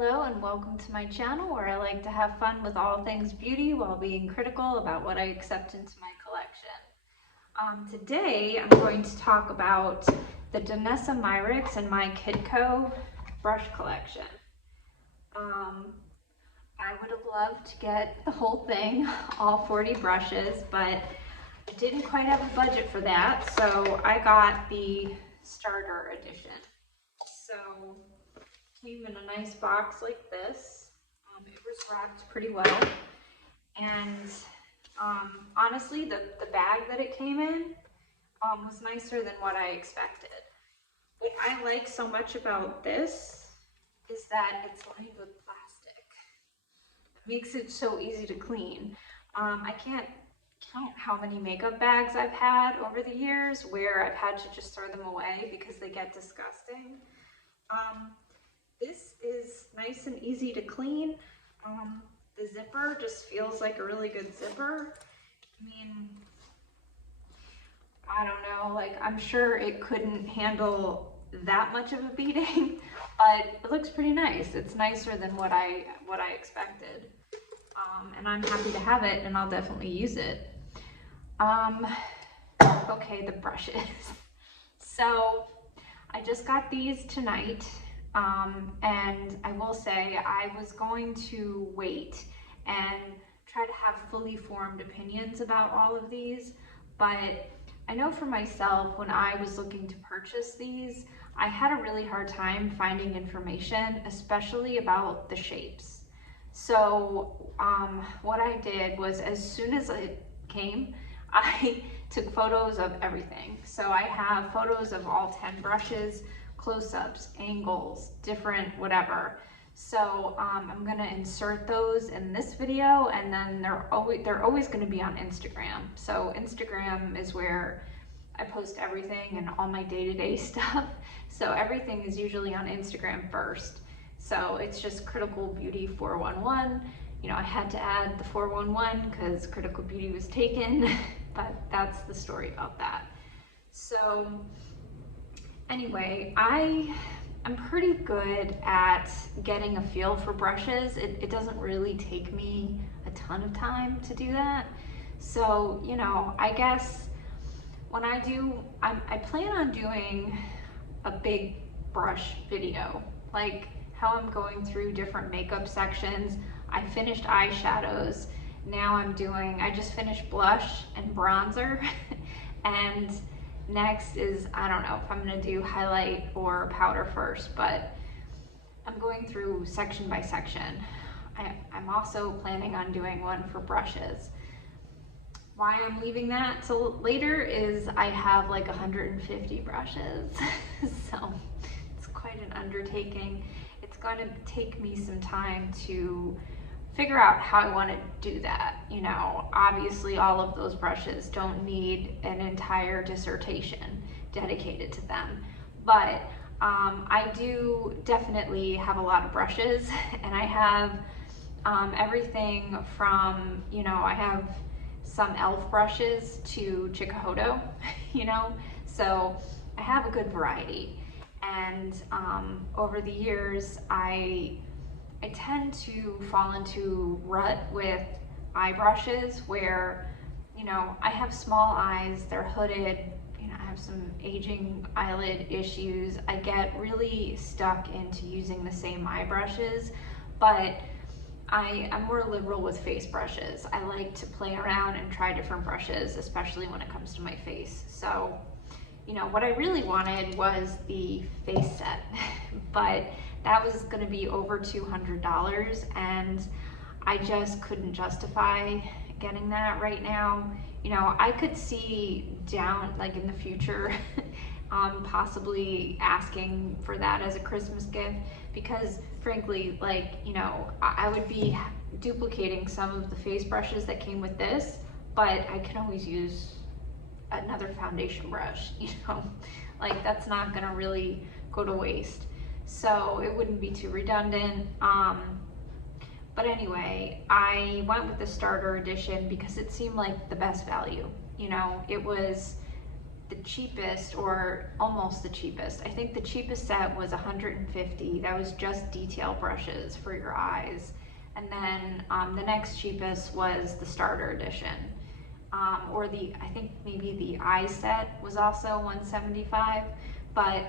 Hello and welcome to my channel where I like to have fun with all things beauty while being critical about what I accept into my collection. Today I'm going to talk about the Danessa Myricks and Mykitco brush collection. I would have loved to get the whole thing, all 40 brushes, but I didn't quite have a budget for that, so I got the starter edition. So came in a nice box like this. It was wrapped pretty well, and honestly the bag that it came in was nicer than what I expected. What I like so much about this is that it's lined with plastic. It makes it so easy to clean. I can't count how many makeup bags I've had over the years where I've had to just throw them away because they get disgusting. This is nice and easy to clean. The zipper just feels like a really good zipper. I mean, I don't know, like I'm sure it couldn't handle that much of a beating, but it looks pretty nice. It's nicer than what I expected. And I'm happy to have it, and I'll definitely use it. Okay, the brushes. So I just got these tonight. And I will say I was going to wait and try to have fully formed opinions about all of these, but I know for myself when I was looking to purchase these, I had a really hard time finding information, especially about the shapes. So what I did was as soon as it came, I took photos of everything. So I have photos of all 10 brushes, close-ups, angles, different whatever. So I'm gonna insert those in this video, and then they're always gonna be on Instagram. So Instagram is where I post everything and all my day-to-day stuff. So everything is usually on Instagram first. So it's just Critical Beauty 411. You know, I had to add the 411 because Critical Beauty was taken, but that's the story about that. So anyway, I'm pretty good at getting a feel for brushes. It doesn't really take me a ton of time to do that. So, you know, I guess when I plan on doing a big brush video, like how I'm going through different makeup sections. I finished eyeshadows. Now I just finished blush and bronzer and next is, I don't know if I'm gonna do highlight or powder first, but I'm going through section by section. I'm also planning on doing one for brushes. Why I'm leaving that till later is I have like 150 brushes, so it's quite an undertaking. It's going to take me some time to figure out how I want to do that. You know, obviously all of those brushes don't need an entire dissertation dedicated to them, but I do definitely have a lot of brushes, and I have everything from, you know, I have some e.l.f. brushes to Chikuhodo, you know, so I have a good variety. And over the years, I tend to fall into rut with eye brushes where, you know, I have small eyes, they're hooded, you know, I have some aging eyelid issues. I get really stuck into using the same eye brushes, but I'm more liberal with face brushes. I like to play around and try different brushes, especially when it comes to my face. So, you know, what I really wanted was the face set, but that was gonna be over $200, and I just couldn't justify getting that right now. You know, I could see down, like in the future, possibly asking for that as a Christmas gift, because frankly, like, you know, I would be duplicating some of the face brushes that came with this, but I can always use another foundation brush, you know, like that's not gonna really go to waste. So it wouldn't be too redundant. But anyway, I went with the starter edition because it seemed like the best value. You know, it was the cheapest, or almost the cheapest. I think the cheapest set was $150. That was just detail brushes for your eyes. And then the next cheapest was the starter edition. Or I think maybe the eye set was also $175, but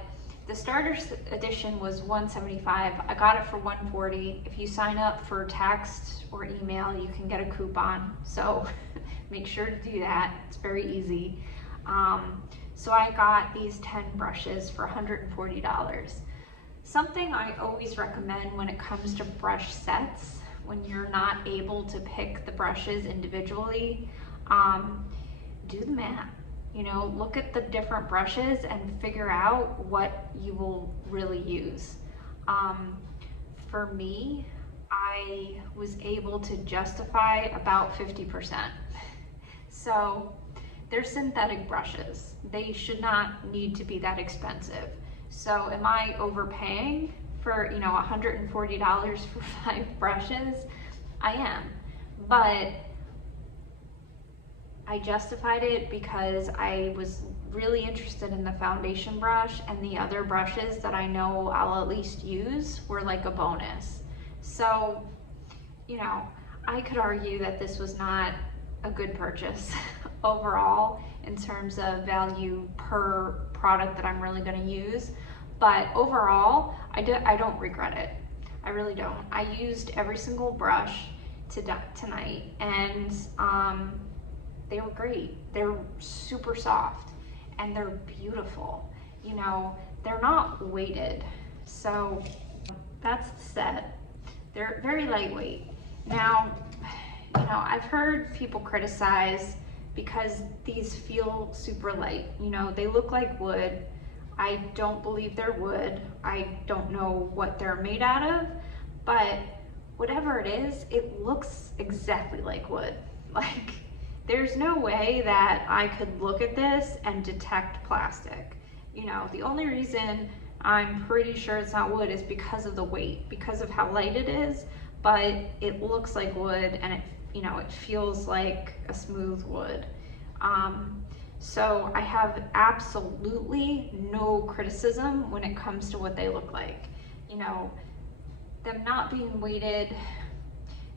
the starter edition was $175. I got it for $140. If you sign up for text or email, you can get a coupon. So make sure to do that. It's very easy. So I got these 10 brushes for $140. Something I always recommend when it comes to brush sets, when you're not able to pick the brushes individually, do the math. You know, look at the different brushes and figure out what you will really use. For me, I was able to justify about 50%. So they're synthetic brushes. They should not need to be that expensive. So am I overpaying for, you know, $140 for 5 brushes? I am, but I justified it because I was really interested in the foundation brush, and the other brushes that I know I'll at least use were like a bonus. So, you know, I could argue that this was not a good purchase overall in terms of value per product that I'm really going to use, but overall I don't regret it. I really don't. I used every single brush tonight, and they were great. They're super soft and they're beautiful. You know, they're not weighted. So that's the set. They're very lightweight. Now, you know, I've heard people criticize because these feel super light. You know, they look like wood. I don't believe they're wood. I don't know what they're made out of, but whatever it is, it looks exactly like wood. Like, there's no way that I could look at this and detect plastic. You know, the only reason I'm pretty sure it's not wood is because of the weight, because of how light it is, but it looks like wood, and it, you know, it feels like a smooth wood. So I have absolutely no criticism when it comes to what they look like. You know, them not being weighted.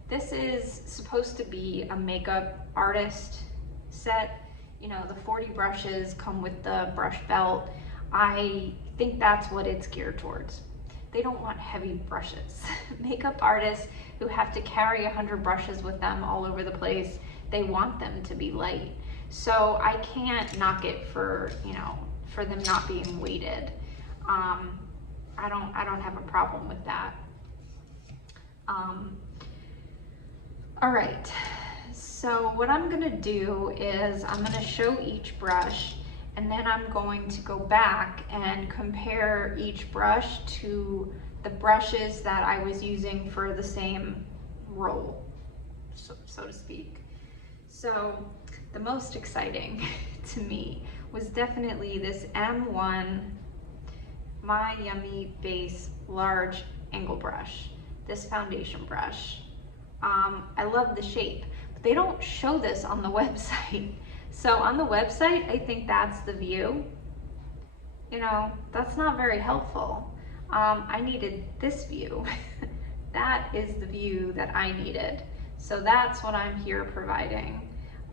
This is supposed to be a makeup artist set. You know, the 40 brushes come with the brush belt. I think that's what it's geared towards. They don't want heavy brushes. Makeup artists who have to carry 100 brushes with them all over the place, they want them to be light. So I can't knock it for, you know, for them not being weighted. I don't have a problem with that. All right, so what I'm gonna do is I'm gonna show each brush, and then I'm going to go back and compare each brush to the brushes that I was using for the same roll, so to speak. So the most exciting to me was definitely this M1 MY5 Base Large Angle brush, this foundation brush. I love the shape, but they don't show this on the website. So on the website, I think that's the view. You know, that's not very helpful. I needed this view. That is the view that I needed. So that's what I'm here providing.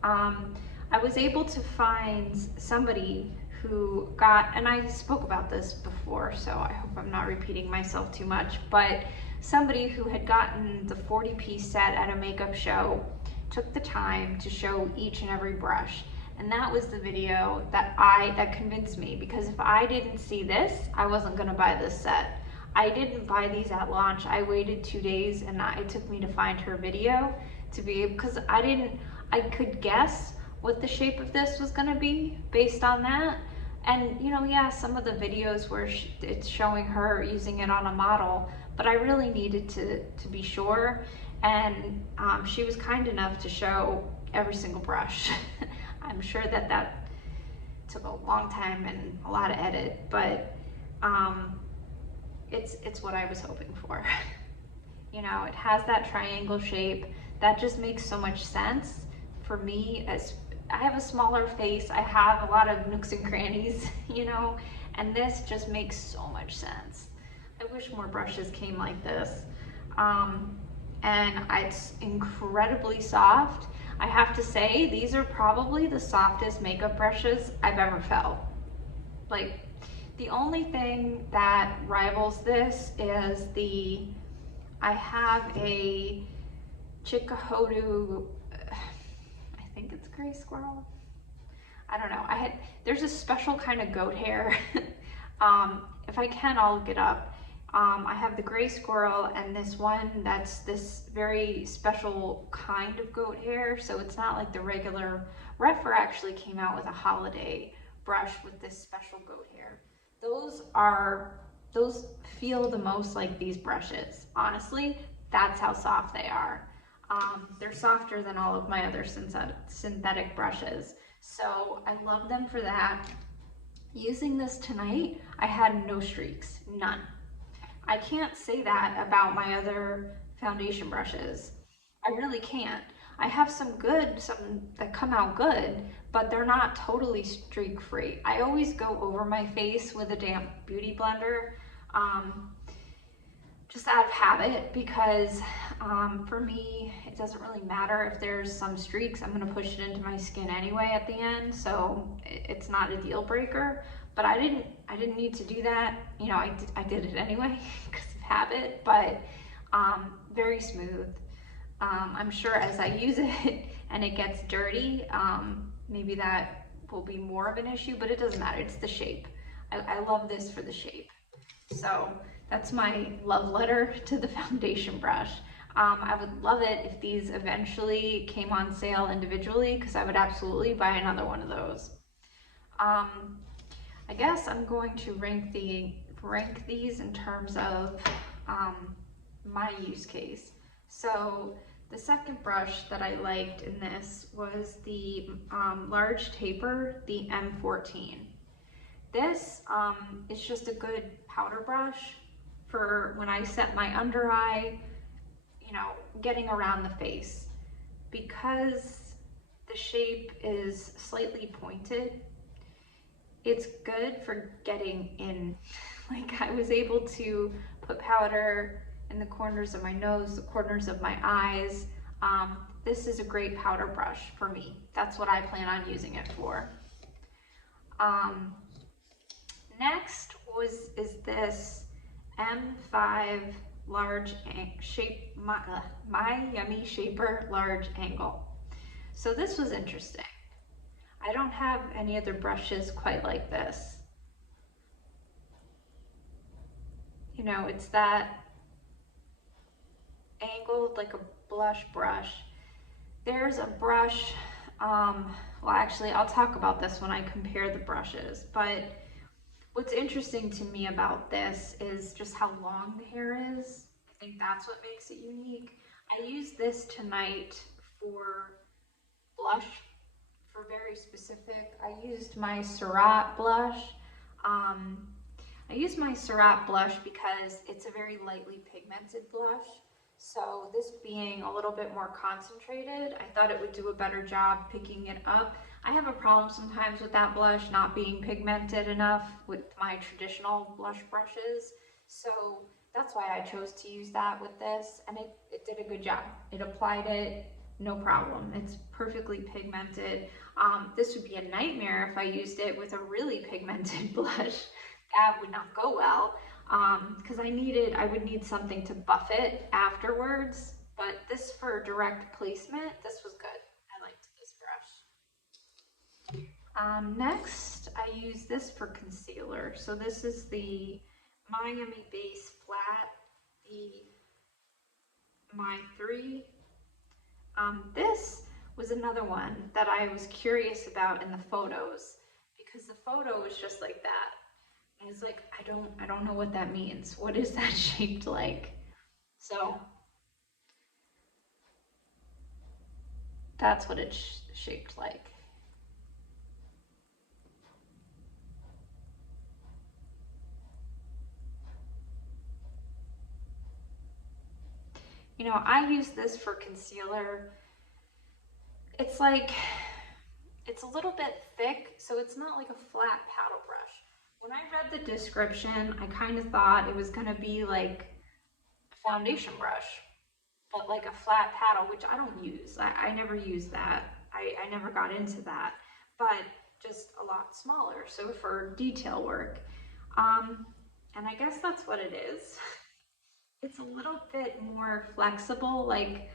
I was able to find somebody who got, and I spoke about this before, so I hope I'm not repeating myself too much, but somebody who had gotten the 40-piece set at a makeup show took the time to show each and every brush. And that was the video that convinced me, because if I didn't see this, I wasn't gonna buy this set. I didn't buy these at launch. I waited 2 days, and it took me to find her video to be able, because I could guess what the shape of this was gonna be based on that. And you know, yeah, some of the videos where it's showing her using it on a model, but I really needed to be sure. And she was kind enough to show every single brush. I'm sure that took a long time and a lot of edit, but it's what I was hoping for. You know, it has that triangle shape that just makes so much sense for me, I have a smaller face. I have a lot of nooks and crannies, you know, and this just makes so much sense. I wish more brushes came like this. And it's incredibly soft. I have to say, these are probably the softest makeup brushes I've ever felt. Like, the only thing that rivals this is I have a Chikuhodu, I think it's gray squirrel. I don't know. There's a special kind of goat hair. If I can, I'll look it up. I have the gray squirrel and this one that's this very special kind of goat hair. So it's not like the regular. Rephr actually came out with a holiday brush with this special goat hair. Those feel the most like these brushes. Honestly, that's how soft they are. They're softer than all of my other synthetic brushes. So I love them for that. Using this tonight, I had no streaks, none. I can't say that about my other foundation brushes. I really can't. I have some that come out good, but they're not totally streak free. I always go over my face with a damp beauty blender, just out of habit, because for me, it doesn't really matter if there's some streaks. I'm gonna push it into my skin anyway at the end, so it's not a deal breaker. But I didn't need to do that. You know, I did it anyway because of habit, but very smooth. I'm sure as I use it and it gets dirty, maybe that will be more of an issue, but it doesn't matter, it's the shape. I love this for the shape. So that's my love letter to the foundation brush. I would love it if these eventually came on sale individually, because I would absolutely buy another one of those. I guess I'm going to rank these in terms of my use case. So the second brush that I liked in this was the large taper, the M14. This is just a good powder brush for when I set my under eye, you know, getting around the face. Because the shape is slightly pointed, it's good for getting in. Like, I was able to put powder in the corners of my nose, the corners of my eyes. This is a great powder brush for me. That's what I plan on using it for. Next is this MY5 Large Shape, My Yummy Shaper Large Angle. So this was interesting. I don't have any other brushes quite like this. You know, it's that angled like a blush brush. There's a brush, well actually I'll talk about this when I compare the brushes, but what's interesting to me about this is just how long the hair is. I think that's what makes it unique. I used this tonight for blush, for very specific. I used my Surratt blush. I use my Surratt blush because it's a very lightly pigmented blush. So this being a little bit more concentrated, I thought it would do a better job picking it up. I have a problem sometimes with that blush not being pigmented enough with my traditional blush brushes. So that's why I chose to use that with this, and it did a good job. It applied it, no problem. It's perfectly pigmented. This would be a nightmare if I used it with a really pigmented blush. That would not go well, because I would need something to buff it afterwards. But this, for direct placement, this was good. I liked this brush. Next, I use this for concealer. So this is the MY3 Base Flat, the MY3. This was another one that I was curious about in the photos, because the photo was just like that. I was like, I don't know what that means. What is that shaped like? So that's what it's shaped like. You know, I use this for concealer. It's like it's a little bit thick, so it's not like a flat paddle brush. When I read the description, I kind of thought it was gonna be like a foundation brush, but like a flat paddle, which I don't use. I never use that. I never got into that, but just a lot smaller, so for detail work. And I guess that's what it is. It's a little bit more flexible, like,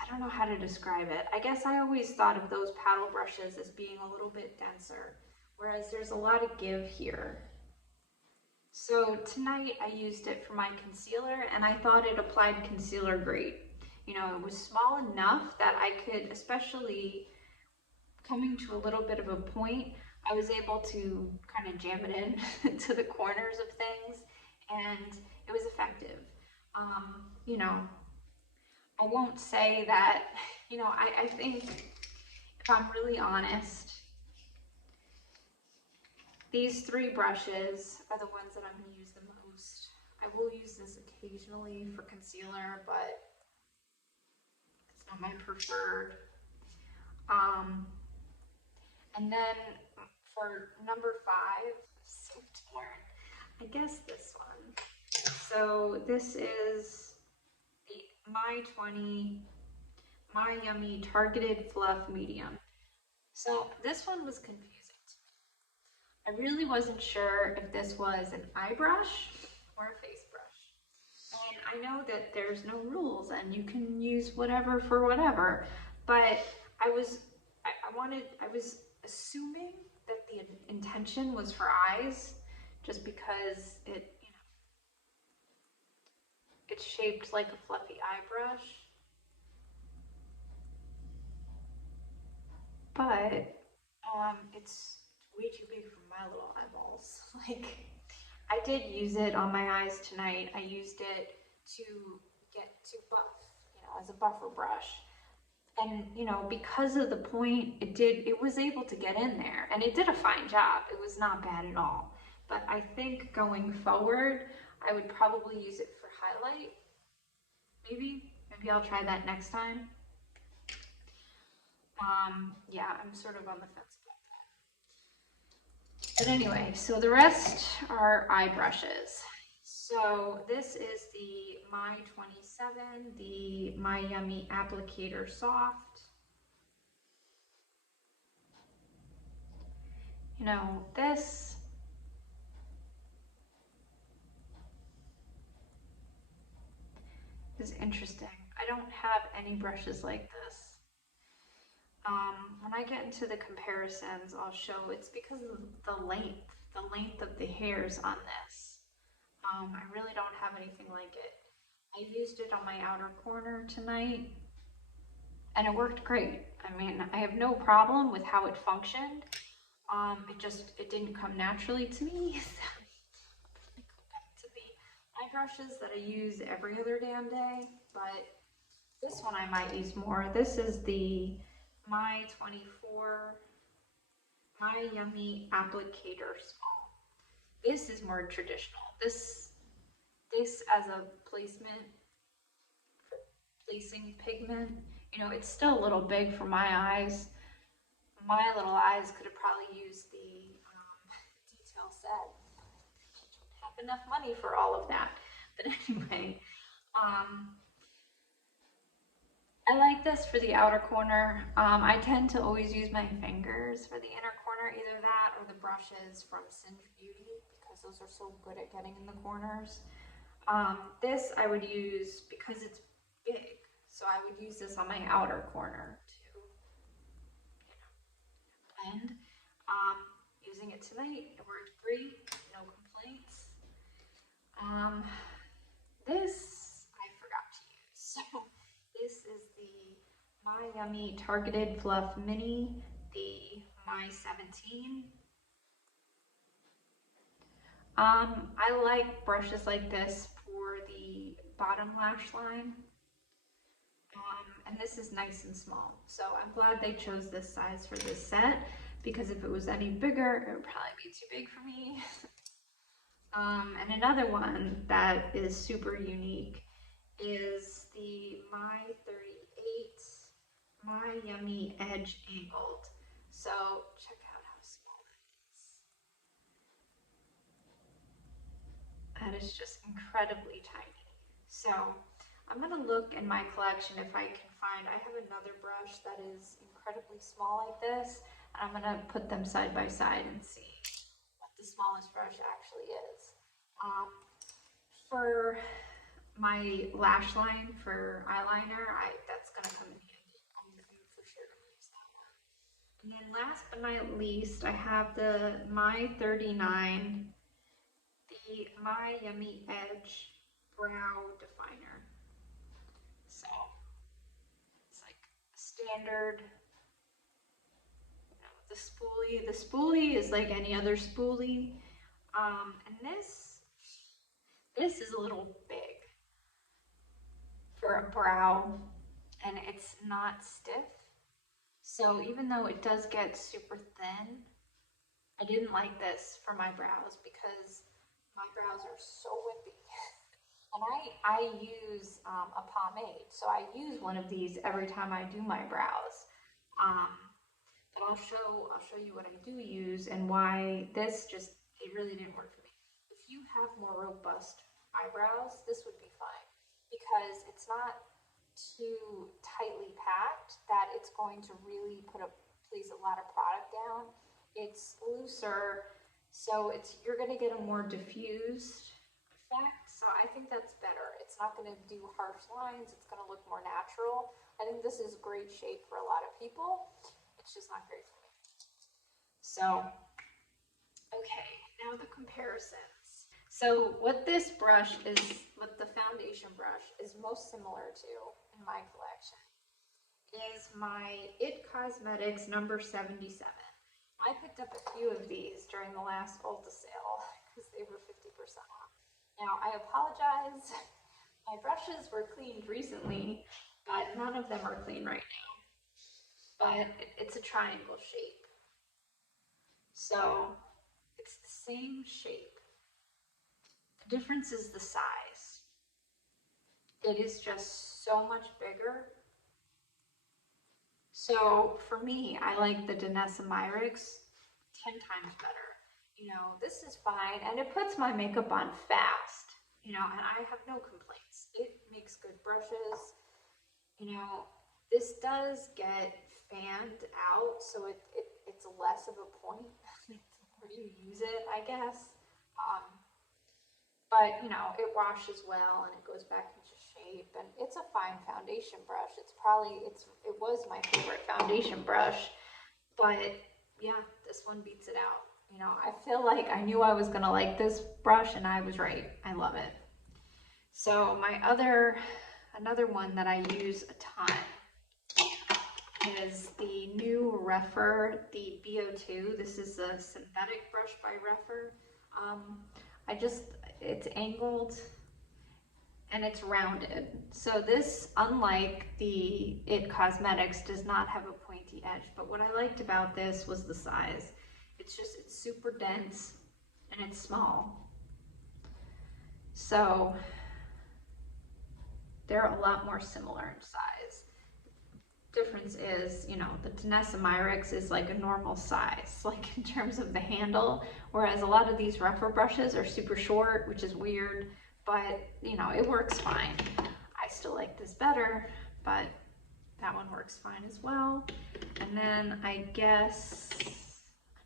I don't know how to describe it. I guess I always thought of those paddle brushes as being a little bit denser, whereas there's a lot of give here. So tonight I used it for my concealer, and I thought it applied concealer great. You know, it was small enough that I could, especially coming to a little bit of a point, I was able to kind of jam it in to the corners of things, and it was effective. You know, I won't say that, you know, I think if I'm really honest, these three brushes are the ones that I'm going to use the most. I will use this occasionally for concealer, but it's not my preferred. And then for number 5, so torn, I guess this one. So this is the MY20 My Yummy Targeted Fluff Medium. So this one was confusing to me. I really wasn't sure if this was an eye brush or a face brush. And I know that there's no rules and you can use whatever for whatever, but I was assuming that the intention was for eyes, just because it, you know, it's shaped like a fluffy eye brush. But it's way too big for my little eyeballs. Like, I did use it on my eyes tonight. I used it to buff, you know, as a buffer brush. And, you know, because of the point, it was able to get in there, and it did a fine job. It was not bad at all. But I think going forward, I would probably use it for highlight. Maybe I'll try that next time. Yeah, I'm sort of on the fence about that. But anyway, so the rest are eye brushes. So this is the My27, the My Yummy Applicator Soft. You know, this is interesting. I don't have any brushes like this. When I get into the comparisons, I'll show it's because of the length of the hairs on this. I really don't have anything like it. I used it on my outer corner tonight, and it worked great. I mean, I have no problem with how it functioned. It didn't come naturally to me. So go back to the eye brushes that I use every other damn day, but this one I might use more. This is the My24 My Yummy Applicator Small. This is more traditional. This as a placing pigment, you know, it's still a little big for my eyes. My little eyes could have probably used the detail set. I don't have enough money for all of that. But anyway, I like this for the outer corner. I tend to always use my fingers for the inner corner, either that or the brushes from Singe Beauty, because those are so good at getting in the corners. This I would use because it's big, so I would use this on my outer corner to, you know, blend. Using it tonight, it worked great, no complaints. This I forgot to use, so this is the My Yummy Targeted Fluff Mini, the My17. I like brushes like this for the bottom lash line. And this is nice and small. So I'm glad they chose this size for this set, because if it was any bigger, it would probably be too big for me. And another one that is super unique is the My38 My Yummy Edge Angled. So check out how small that is. That is just incredibly tiny. So I'm gonna look in my collection if I can find, I have another brush that is incredibly small like this, and I'm gonna put them side by side and see what the smallest brush actually is. For my lash line for eyeliner, that's gonna come in handy. I'm for sure gonna use that one. And then last but not least, I have the MY39, the My Yummy Edge Brow Definer. So it's like standard, you know, the spoolie. The spoolie is like any other spoolie. And this is a little big for a brow, and it's not stiff. So even though it does get super thin, I didn't like this for my brows because my brows are so wimpy. And I use a pomade, so I use one of these every time I do my brows. But I'll show you what I do use and why this it really didn't work for me. If you have more robust eyebrows, this would be fine because it's not too tightly packed that it's going to really place a lot of product down. It's looser, so you're going to get a more diffused effect. So I think that's better. It's not going to do harsh lines. It's going to look more natural. I think this is great shape for a lot of people. It's just not great for me. So, okay, now the comparisons. So what this brush is, what the foundation brush is most similar to in my collection is my It Cosmetics number 77. I picked up a few of these during the last Ulta sale because they were 50% off. Now, I apologize. My brushes were cleaned recently, but none of them are clean right now. But it's a triangle shape. So it's the same shape. The difference is the size. It is just so much bigger. So for me, I like the Danessa Myricks 10 times better. You know, this is fine, and it puts my makeup on fast, you know, and I have no complaints. It makes good brushes. You know, this does get fanned out, so it's less of a point the more you use it, I guess. But, you know, it washes well, and it goes back into shape, and it's a fine foundation brush. It was my favorite foundation brush, but yeah, this one beats it out. You know, I feel like I knew I was gonna like this brush, and I was right. I love it. So another one that I use a ton is the new Rephr, the BO2. This is a synthetic brush by Rephr. It's angled and it's rounded. So this, unlike the It Cosmetics, does not have a pointy edge. But what I liked about this was the size. It's super dense and it's small. So they're a lot more similar in size. Difference is, you know, the Danessa Myricks is like a normal size, like in terms of the handle, whereas a lot of these Rephr brushes are super short, which is weird, but you know, it works fine. I still like this better, but that one works fine as well. And then I guess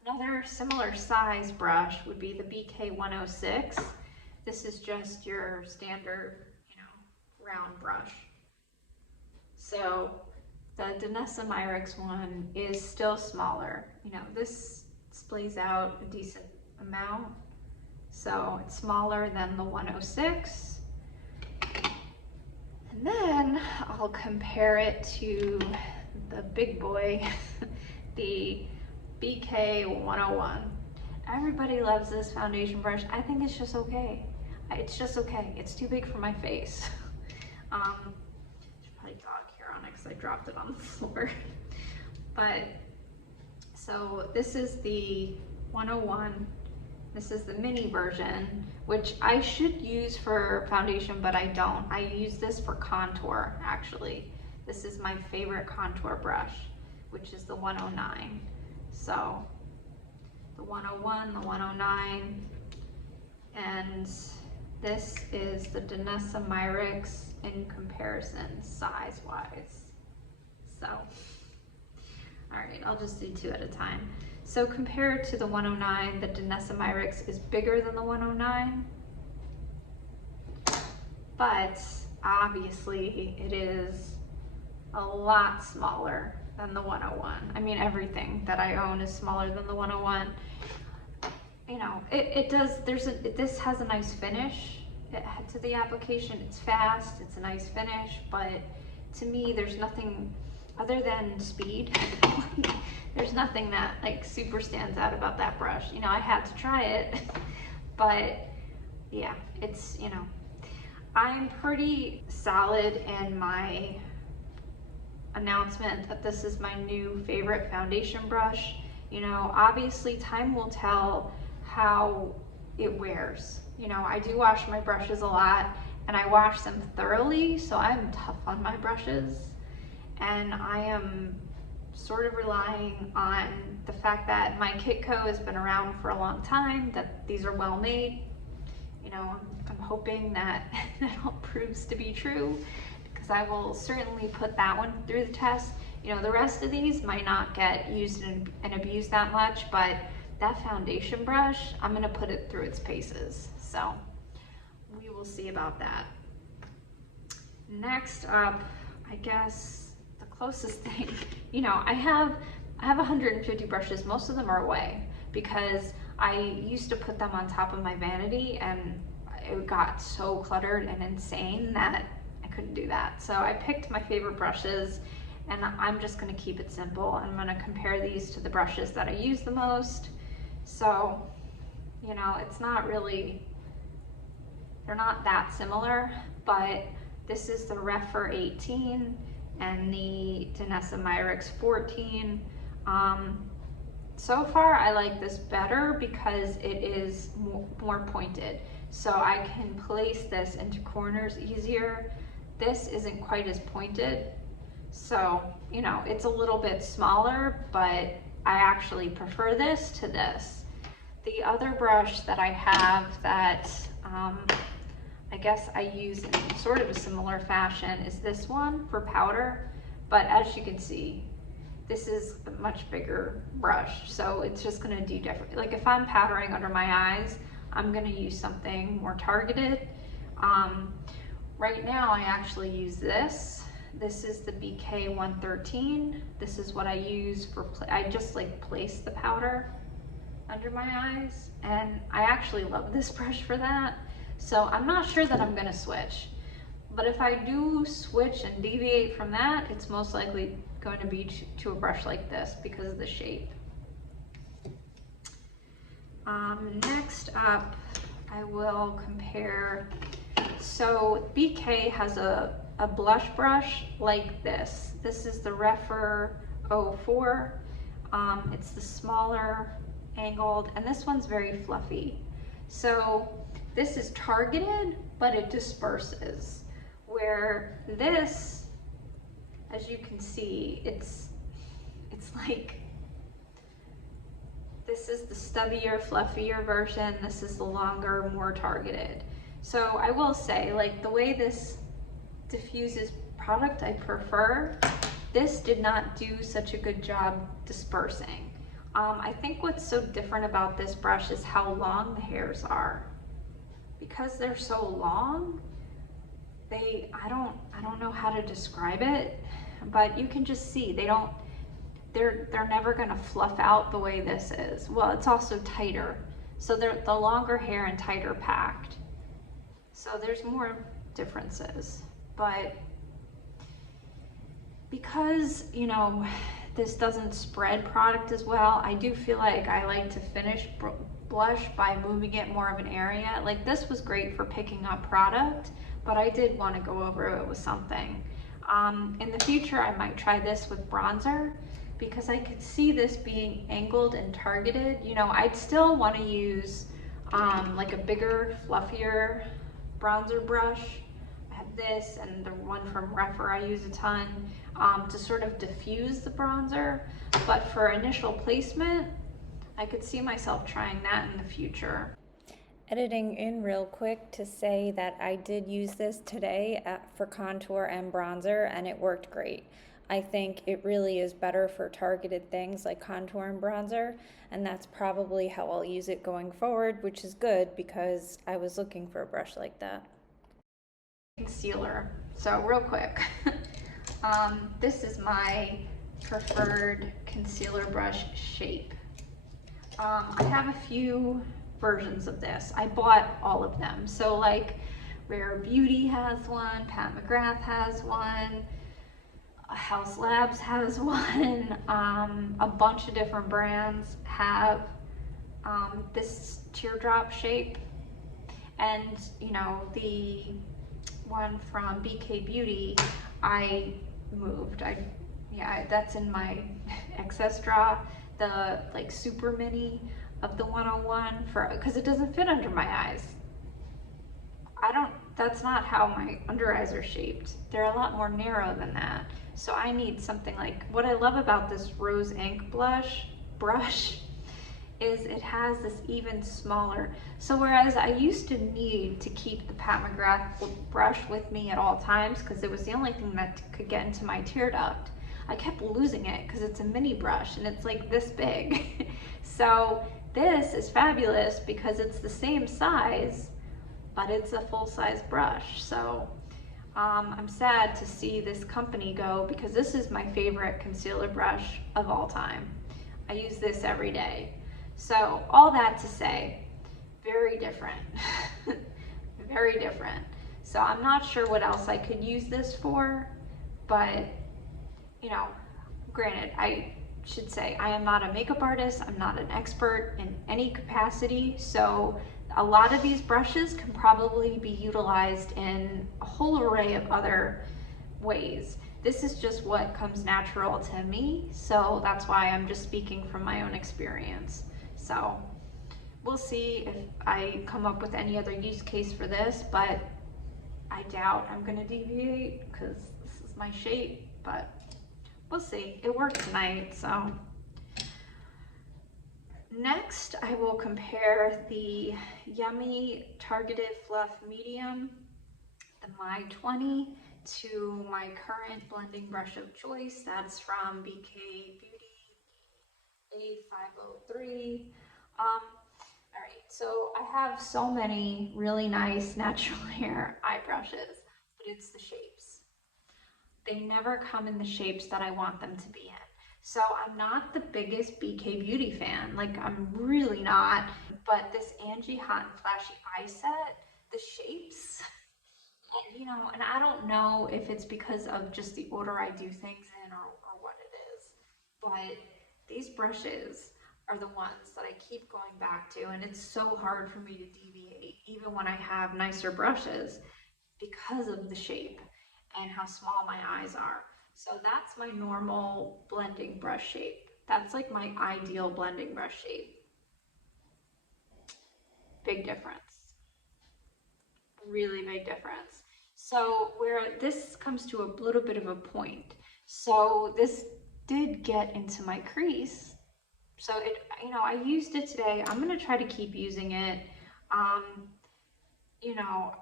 another similar size brush would be the BK106. This is just your standard, you know, round brush. So the Danessa Myricks one is still smaller. You know, this displays out a decent amount. So it's smaller than the 106. And then I'll compare it to the big boy, the BK101. Everybody loves this foundation brush. I think it's just okay. It's just okay. It's too big for my face. Should probably dog hair on it because I dropped it on the floor. But so this is the 101. This is the mini version, which I should use for foundation, but I don't. I use this for contour, actually. This is my favorite contour brush, which is the 109. So the 101, the 109, and this is the Danessa Myricks in comparison size-wise. So, all right, I'll just do 2 at a time. So compared to the 109, the Danessa Myricks is bigger than the 109, but obviously it is a lot smaller than the 101. I mean, everything that I own is smaller than the 101. You know, this has a nice finish to the application. It's fast, it's a nice finish, but to me, there's nothing other than speed. There's nothing that like super stands out about that brush. You know, I had to try it, but yeah, it's, you know, I'm pretty solid in my announcement that this is my new favorite foundation brush. You know, obviously time will tell how it wears. You know, I do wash my brushes a lot and I wash them thoroughly, so I'm tough on my brushes. And I am sort of relying on the fact that Mykitco has been around for a long time, that these are well made. You know, I'm hoping that that all proves to be true, because I will certainly put that one through the test. You know, the rest of these might not get used and abused that much, but that foundation brush, I'm gonna put it through its paces. So we will see about that. Next up, I guess the closest thing, you know, I have 150 brushes. Most of them are away because I used to put them on top of my vanity and it got so cluttered and insane that I couldn't do that. So I picked my favorite brushes and I'm just gonna keep it simple. I'm gonna compare these to the brushes that I use the most. So, you know, it's not really, they're not that similar, but this is the Rephr 18 and the Danessa Myricks 14. So far I like this better because it is more pointed. So I can place this into corners easier. This isn't quite as pointed. So, you know, it's a little bit smaller, but I actually prefer this to this. The other brush that I have that I guess I use in sort of a similar fashion is this one for powder, but as you can see, this is a much bigger brush, so it's just gonna do different. Like if I'm powdering under my eyes, I'm gonna use something more targeted. Right now I actually use this. This is the BK 113. This is what I use for, I just like place the powder under my eyes, and I actually love this brush for that. So I'm not sure that I'm gonna switch, but if I do switch and deviate from that, it's most likely going to be to a brush like this because of the shape. Next up, I will compare, so BK has a blush brush like this. This is the Rephr 04. It's the smaller angled, and this one's very fluffy. So this is targeted, but it disperses. Where this, as you can see, it's like, this is the stubbier, fluffier version. This is the longer, more targeted. So I will say, like, the way this diffuses product, I prefer. This did not do such a good job dispersing. I think what's so different about this brush is how long the hairs are. Because they're so long, I don't know how to describe it, but you can just see they're never gonna fluff out the way this is. Well, it's also tighter. So they're the longer hair and tighter packed. So there's more differences, but because, you know, this doesn't spread product as well, I do feel like I like to finish blush by moving it more of an area. Like this was great for picking up product, but I did want to go over it with something. In the future, I might try this with bronzer because I could see this being angled and targeted. You know, I'd still want to use like a bigger, fluffier bronzer brush. I have this, and the one from Rephr I use a ton to sort of diffuse the bronzer. But for initial placement, I could see myself trying that in the future. Editing in real quick to say that I did use this today for contour and bronzer, and it worked great. I think it really is better for targeted things like contour and bronzer, and that's probably how I'll use it going forward, which is good because I was looking for a brush like that. Concealer. So real quick, this is my preferred concealer brush shape. I have a few versions of this. I bought all of them. So like Rare Beauty has one, Pat McGrath has one, House Labs has one, a bunch of different brands have this teardrop shape, and you know, the one from BK Beauty I moved. Yeah, that's in my excess draw, the like super mini of the 101 because it doesn't fit under my eyes. That's not how my under eyes are shaped. They're a lot more narrow than that. So I need something like, what I love about this Rose Ink brush is it has this even smaller. So whereas I used to need to keep the Pat McGrath brush with me at all times because it was the only thing that could get into my tear duct, I kept losing it because it's a mini brush and it's like this big. So this is fabulous because it's the same size, but it's a full-size brush. So I'm sad to see this company go because this is my favorite concealer brush of all time. I use this every day. So all that to say, very different, very different. So I'm not sure what else I could use this for, but you know, granted, I should say I am not a makeup artist. I'm not an expert in any capacity. So a lot of these brushes can probably be utilized in a whole array of other ways. This is just what comes natural to me. So that's why I'm just speaking from my own experience. So we'll see if I come up with any other use case for this, but I doubt I'm gonna deviate because this is my shape, but we'll see. It worked tonight, so. Next, I will compare the Yummy Targeted Fluff Medium, the MY20, to my current blending brush of choice. That's from BK Beauty, A503. All right, so I have so many really nice natural hair eye brushes, but it's the shapes. They never come in the shapes that I want them to be in. So I'm not the biggest BK Beauty fan, like I'm really not, but this Angie Hot and Flashy eye set, the shapes, you know, and I don't know if it's because of just the order I do things in or what it is, but these brushes are the ones that I keep going back to, and it's so hard for me to deviate, even when I have nicer brushes, because of the shape and how small my eyes are. So that's my normal blending brush shape. That's like my ideal blending brush shape. Big difference. Really big difference. So where this comes to a little bit of a point. So this did get into my crease. So it, you know, I used it today. I'm gonna try to keep using it. You know,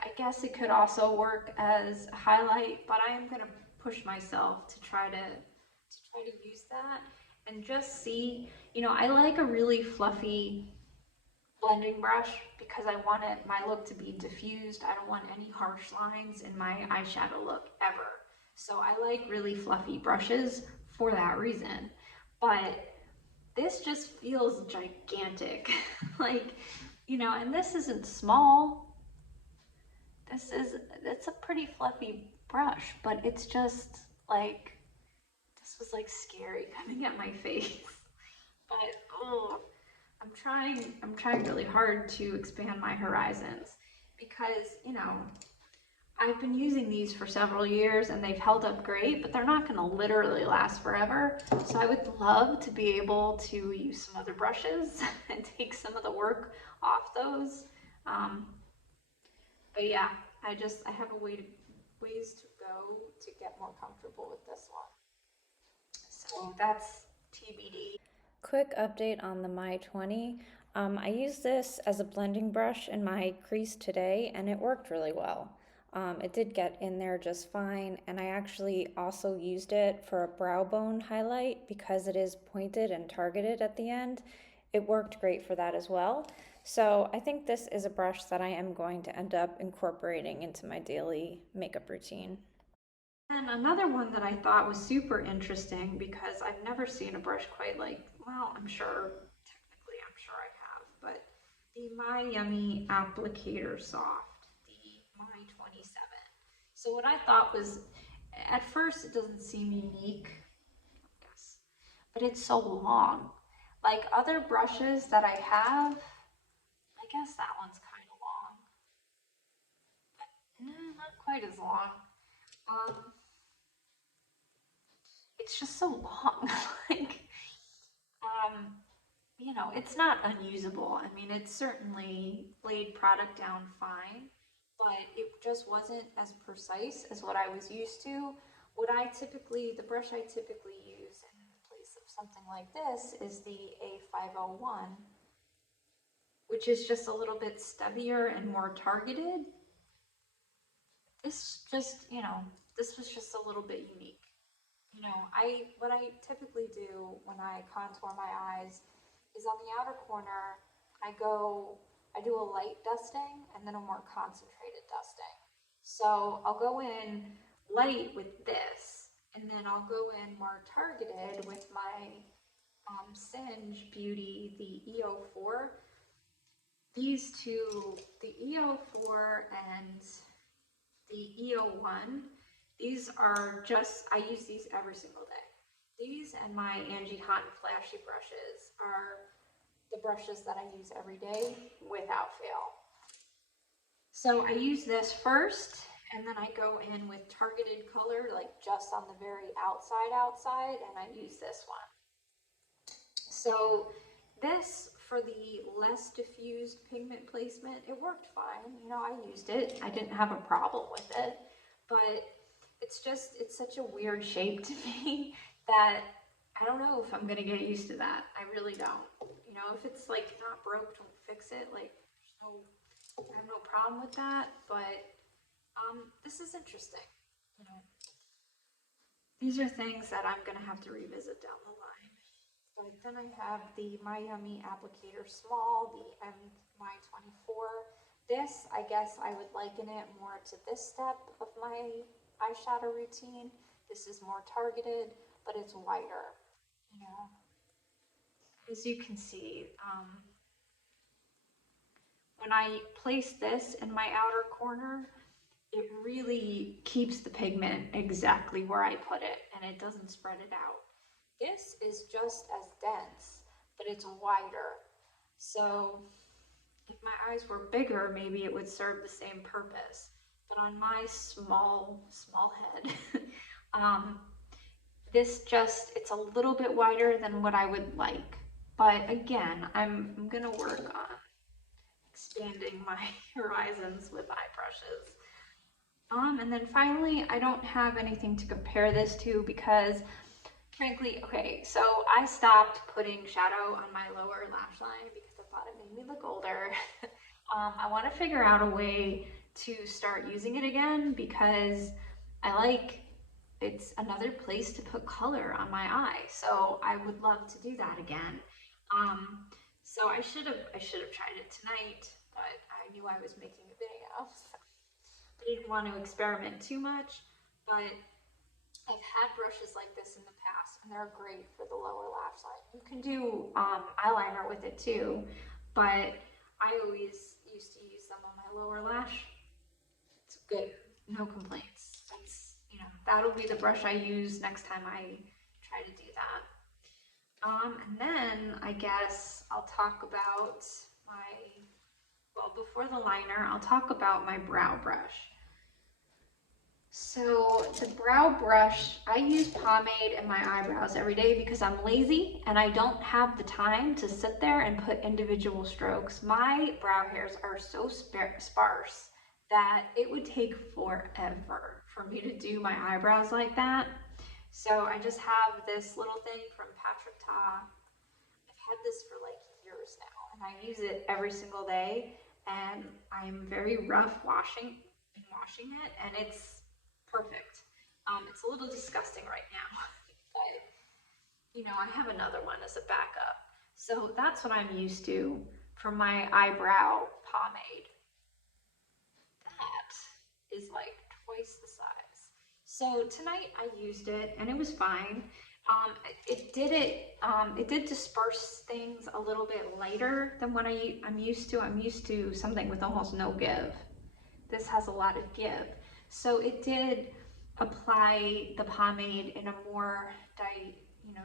I guess it could also work as a highlight, but I am gonna push myself to try to use that and just see, you know, I like a really fluffy blending brush because I want my look to be diffused. I don't want any harsh lines in my eyeshadow look ever. So I like really fluffy brushes for that reason. But this just feels gigantic. Like, you know, and this isn't small. It's a pretty fluffy brush, but it's just like, this was like scary coming at my face. But oh, I'm trying really hard to expand my horizons because, you know, I've been using these for several years and they've held up great, but they're not gonna literally last forever. So I would love to be able to use some other brushes and take some of the work off those. But yeah, I have a ways to go to get more comfortable with this one. So that's TBD. Quick update on the My20. I used this as a blending brush in my crease today and it worked really well. It did get in there just fine, and I actually also used it for a brow bone highlight because it is pointed and targeted at the end. It worked great for that as well. So I think this is a brush that I am going to end up incorporating into my daily makeup routine. And another one that I thought was super interesting because I've never seen a brush quite like, well, I'm sure I have, but the My Yummy Applicator Soft, the My27. So what I thought was, at first it doesn't seem unique, yes, but it's so long. Like other brushes that I have, I guess that one's kind of long, but not quite as long. Um, it's just so long. like, um, you know, it's not unusable. I mean, it certainly laid product down fine, but it just wasn't as precise as what I was used to. The brush I typically use in place of something like this is the A501, which is just a little bit stubbier and more targeted. This just, this was just a little bit unique. What I typically do when I contour my eyes is on the outer corner, I do a light dusting and then a more concentrated dusting. So I'll go in light with this, and then I'll go in more targeted with my Singe Beauty, the EO4. These two, the EO4 and the EO1, these are just, I use these every single day. These and my Angie Hot and Flashy brushes are the brushes that I use every day without fail. So I use this first, and then I go in with targeted color, like just on the very outside, and I use this one. So this, for the less diffused pigment placement, it worked fine. I used it. I didn't have a problem with it, but it's such a weird shape to me that I don't know if I'm gonna get used to that. I really don't. If it's like not broke, don't fix it. Like, I have no problem with that, but this is interesting. These are things that I'm gonna have to revisit down the line. But then I have the My Yummy Applicator Small, the MY24. This, I guess I would liken it more to this step of my eyeshadow routine. This is more targeted, but it's wider, As you can see, when I place this in my outer corner, it really keeps the pigment exactly where I put it, and it doesn't spread it out. This is just as dense, but it's wider. So if my eyes were bigger, maybe it would serve the same purpose. But on my small head, it's a little bit wider than what I would like. But again, I'm gonna work on expanding my horizons with eye brushes. And then finally, I don't have anything to compare this to because frankly, okay, so I stopped putting shadow on my lower lash line because I thought it made me look older. I want to figure out a way to start using it again because it's another place to put color on my eye. So I would love to do that again. So I should have tried it tonight, but I knew I was making a video. So I didn't want to experiment too much, but I've had brushes like this in the past, and they're great for the lower lash line. You can do eyeliner with it too, but I always used to use them on my lower lash. It's good, no complaints. That'll be the brush I use next time I try to do that. And then I guess I'll talk about before the liner, I'll talk about my brow brush. So the brow brush, I use pomade in my eyebrows every day because I'm lazy and I don't have the time to sit there and put individual strokes. My brow hairs are so sparse that it would take forever for me to do my eyebrows like that. So I just have this little thing from Patrick Ta. I've had this for like years now, and I use it every single day, and I'm very rough washing it, and it's perfect. It's a little disgusting right now, but you know, I have another one as a backup. So that's what I'm used to for my eyebrow pomade. That is like twice the size. So tonight I used it and it was fine. It did disperse things a little bit lighter than what I'm used to. I'm used to something with almost no give. This has a lot of give. So it did apply the pomade in a more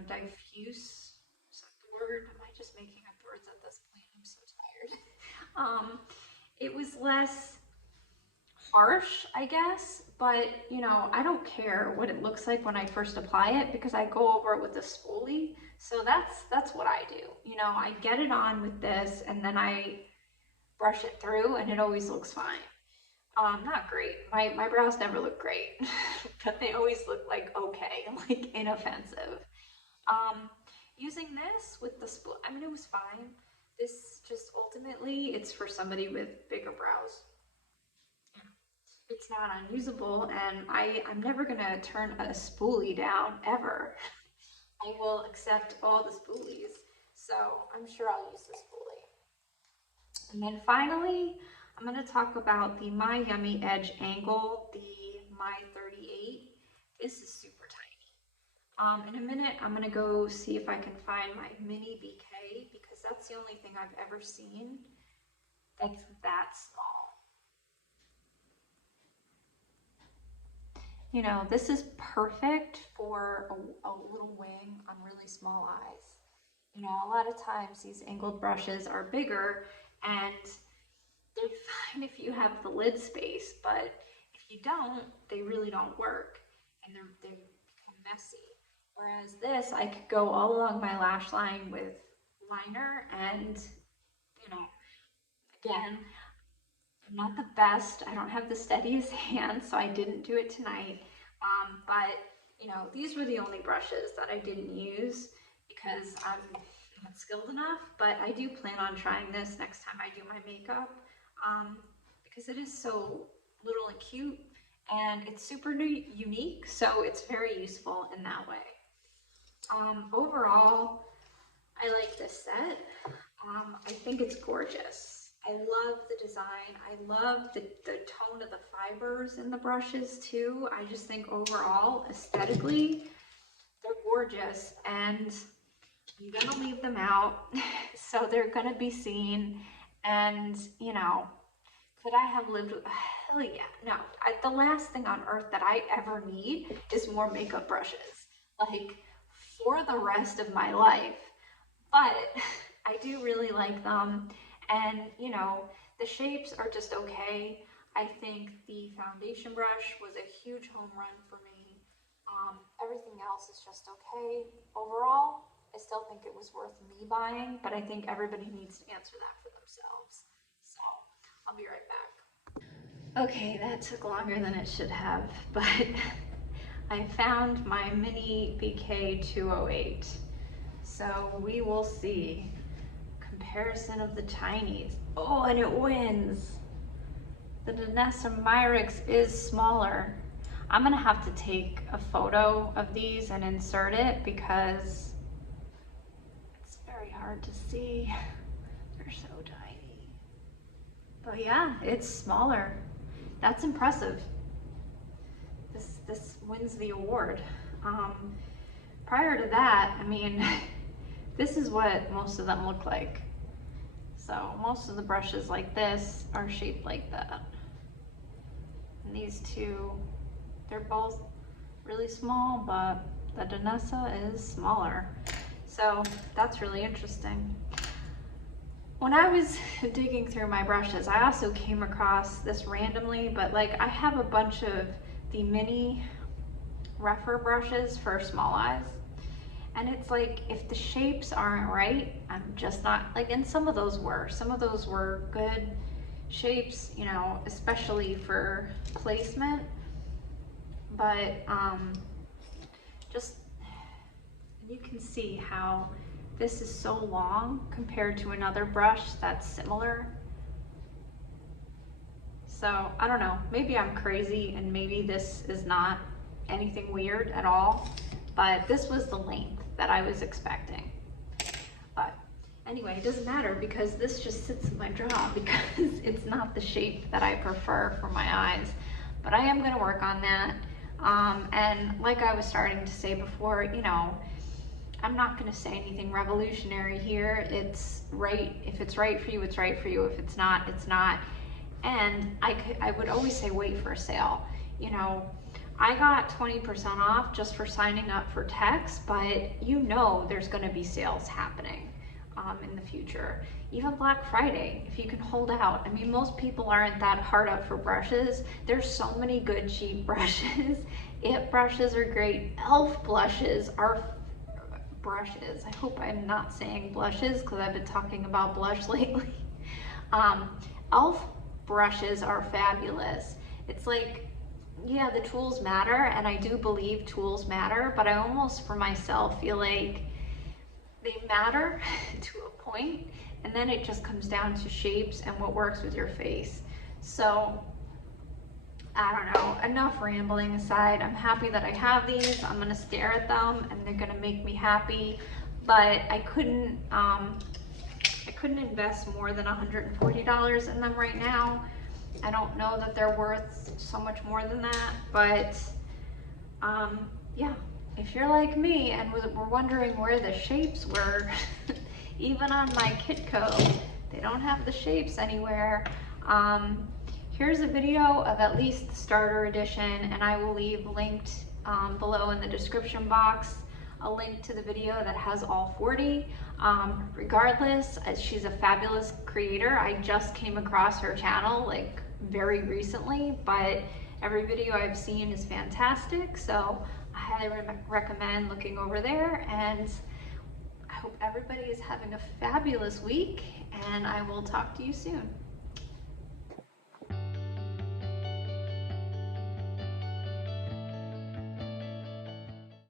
diffuse, is that the word? Am I just making up words at this point? I'm so tired. It was less harsh, I guess, but you know, I don't care what it looks like when I first apply it because I go over it with a spoolie. So that's what I do. You know, I get it on with this and then I brush it through and it always looks fine. Not great. My brows never look great, but they always look like okay, like inoffensive. Using this with the spool, I mean, it was fine. This just ultimately, it's for somebody with bigger brows. It's not unusable, and I'm never gonna turn a spoolie down ever. I will accept all the spoolies, so I'm sure I'll use the spoolie. And then finally, I'm going to talk about the My Yummy Edge Angle, the MY38. This is super tiny. In a minute, I'm going to go see if I can find my mini BK because that's the only thing I've ever seen that's that small. You know, this is perfect for a little wing on really small eyes. You know, a lot of times these angled brushes are bigger and they're fine if you have the lid space, but if you don't, they really don't work and they become messy. Whereas this, I could go all along my lash line with liner and, you know, again, I'm not the best. I don't have the steadiest hands, so I didn't do it tonight. But, you know, these were the only brushes that I didn't use because I'm not skilled enough, but I do plan on trying this next time I do my makeup. Because it is so little and cute and it's super unique, so it's very useful in that way. Overall, I like this set. I think it's gorgeous. I love the design. I love the tone of the fibers in the brushes too. I just think overall, aesthetically, they're gorgeous and I'm gonna leave them out so they're gonna be seen. And you know, could I have lived with, hell yeah, no. The last thing on earth that I ever need is more makeup brushes, like for the rest of my life. But I do really like them, and you know, the shapes are just okay. I think the foundation brush was a huge home run for me. Everything else is just okay. Overall, I still think it was worth me buying, but I think everybody needs to answer that for themselves. So I'll be right back. Okay, that took longer than it should have, but I found my mini BK 208. So we will see. Comparison of the tinies. Oh, and it wins. The Danessa Myricks is smaller. I'm gonna have to take a photo of these and insert it because it's very hard to see. They're so tiny. But yeah, it's smaller. That's impressive. This wins the award. Prior to that, I mean, this is what most of them look like. So most of the brushes like this are shaped like that. And these two, they're both really small, but the Danessa is smaller. So that's really interesting. When I was digging through my brushes, I also came across this randomly, but like I have a bunch of the mini Rephr brushes for small eyes. And it's like, if the shapes aren't right, I'm just not, like, and some of those were good shapes, you know, especially for placement. But just, you can see how this is so long compared to another brush that's similar. So I don't know, maybe I'm crazy and maybe this is not anything weird at all, but this was the length that I was expecting. But anyway, it doesn't matter because this just sits in my drawer because it's not the shape that I prefer for my eyes. But I am gonna work on that. And like I was starting to say before, you know, I'm not gonna say anything revolutionary here. It's right, if it's right for you, it's right for you. If it's not, it's not. And I would always say wait for a sale. You know, I got 20% off just for signing up for Tex, but you know there's gonna be sales happening in the future. Even Black Friday, if you can hold out. I mean, most people aren't that hard up for brushes. There's so many good cheap brushes. It brushes are great. Elf blushes are brushes. I hope I'm not saying blushes because I've been talking about blush lately. Elf brushes are fabulous. It's like, yeah, the tools matter, and I do believe tools matter, but I almost for myself feel like they matter to a point, and then it just comes down to shapes and what works with your face. So I don't know, enough rambling aside. I'm happy that I have these. I'm gonna stare at them and they're gonna make me happy, but I couldn't invest more than $140 in them right now. I don't know that they're worth so much more than that, but yeah, if you're like me and we're wondering where the shapes were, even on Mykitco, they don't have the shapes anywhere. Here's a video of at least the starter edition, and I will leave linked below in the description box a link to the video that has all 40. Regardless, she's a fabulous creator. I just came across her channel like very recently, but every video I've seen is fantastic, so I highly recommend looking over there, and I hope everybody is having a fabulous week, and I will talk to you soon.